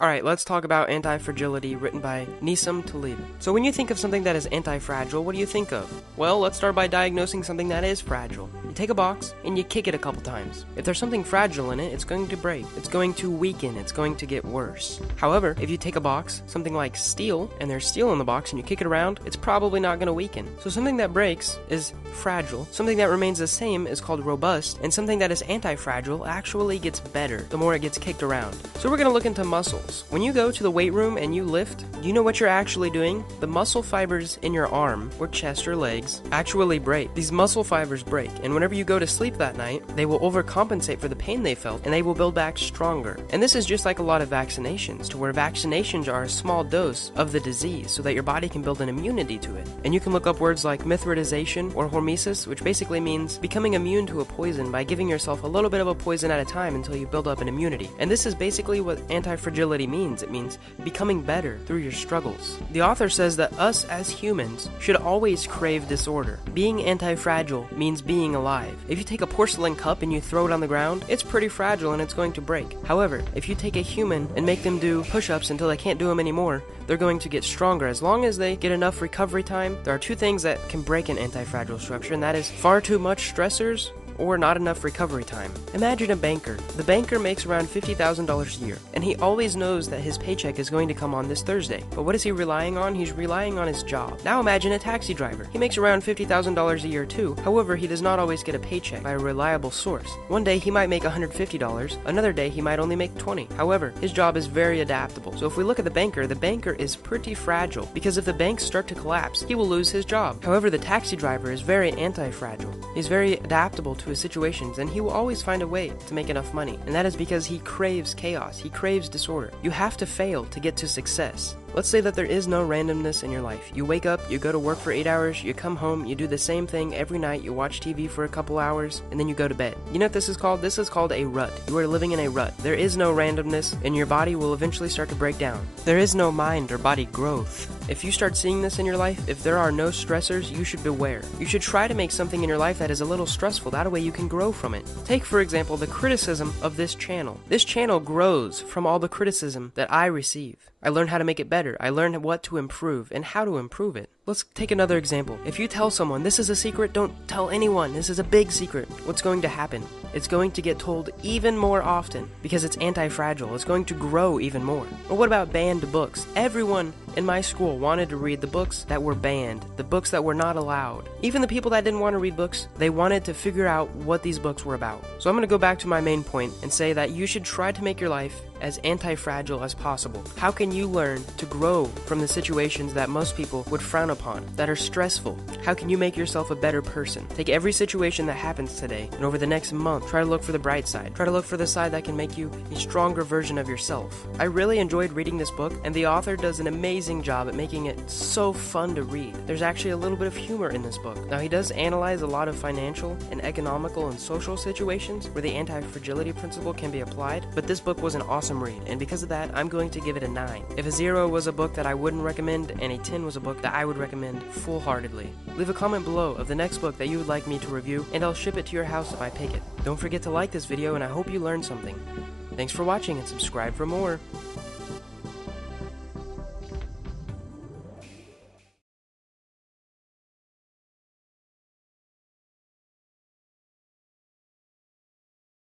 Alright, let's talk about Antifragility, written by Nassim Taleb. So when you think of something that is anti-fragile, what do you think of? Well, let's start by diagnosing something that is fragile. You take a box, and you kick it a couple times. If there's something fragile in it, it's going to break. It's going to weaken. It's going to get worse. However, if you take a box, something like steel, and there's steel in the box, and you kick it around, it's probably not going to weaken. So something that breaks is fragile. Something that remains the same is called robust, and something that is anti-fragile actually gets better the more it gets kicked around. So we're going to look into muscles. When you go to the weight room and you lift, do you know what you're actually doing? The muscle fibers in your arm, or chest or legs, actually break. These muscle fibers break, and whenever you go to sleep that night, they will overcompensate for the pain they felt, and they will build back stronger. And this is just like a lot of vaccinations, to where vaccinations are a small dose of the disease so that your body can build an immunity to it. And you can look up words like mithridization or hormesis, which basically means becoming immune to a poison by giving yourself a little bit of a poison at a time until you build up an immunity. And this is basically what anti-fragility means. It means becoming better through your struggles. The author says that us as humans should always crave disorder. Being anti-fragile means being alive. If you take a porcelain cup and you throw it on the ground, it's pretty fragile and it's going to break. However, if you take a human and make them do push-ups until they can't do them anymore, they're going to get stronger. As long as they get enough recovery time, there are two things that can break an anti-fragile structure, and that is far too much stressors or not enough recovery time. Imagine a banker. The banker makes around $50,000 a year, and he always knows that his paycheck is going to come on this Thursday. But what is he relying on? He's relying on his job. Now imagine a taxi driver. He makes around $50,000 a year too. However, he does not always get a paycheck by a reliable source. One day he might make $150, another day he might only make $20. However, his job is very adaptable. So if we look at the banker is pretty fragile, because if the banks start to collapse, he will lose his job. However, the taxi driver is very anti-fragile. He's very adaptable to his situations, and he will always find a way to make enough money. And that is because he craves chaos. He craves disorder. You have to fail to get to success. Let's say that there is no randomness in your life. You wake up, you go to work for 8 hours, you come home, you do the same thing every night, you watch TV for a couple hours, and then you go to bed. You know what this is called? This is called a rut. You are living in a rut. There is no randomness, and your body will eventually start to break down. There is no mind or body growth. If you start seeing this in your life, if there are no stressors, you should beware. You should try to make something in your life that is a little stressful. That way you can grow from it. Take, for example, the criticism of this channel. This channel grows from all the criticism that I receive. I learn how to make it better. I learn what to improve and how to improve it. Let's take another example. If you tell someone, this is a secret, don't tell anyone, this is a big secret, what's going to happen? It's going to get told even more often because it's anti-fragile. It's going to grow even more. Or what about banned books? Everyone in my school wanted to read the books that were banned, the books that were not allowed. Even the people that didn't want to read books, they wanted to figure out what these books were about. So I'm going to go back to my main point and say that you should try to make your life as anti-fragile as possible. How can you learn to grow from the situations that most people would frown upon, that are stressful? How can you make yourself a better person? Take every situation that happens today, and over the next month, try to look for the bright side. Try to look for the side that can make you a stronger version of yourself. I really enjoyed reading this book, and the author does an amazing job at making it so fun to read. There's actually a little bit of humor in this book. Now, he does analyze a lot of financial and economical and social situations where the anti-fragility principle can be applied, but this book was an awesome read, and because of that, I'm going to give it a 9. If a 0 was a book that I wouldn't recommend, and a 10 was a book that I would recommend full-heartedly. Leave a comment below of the next book that you would like me to review, and I'll ship it to your house if I pick it. Don't forget to like this video, and I hope you learned something. Thanks for watching, and subscribe for more.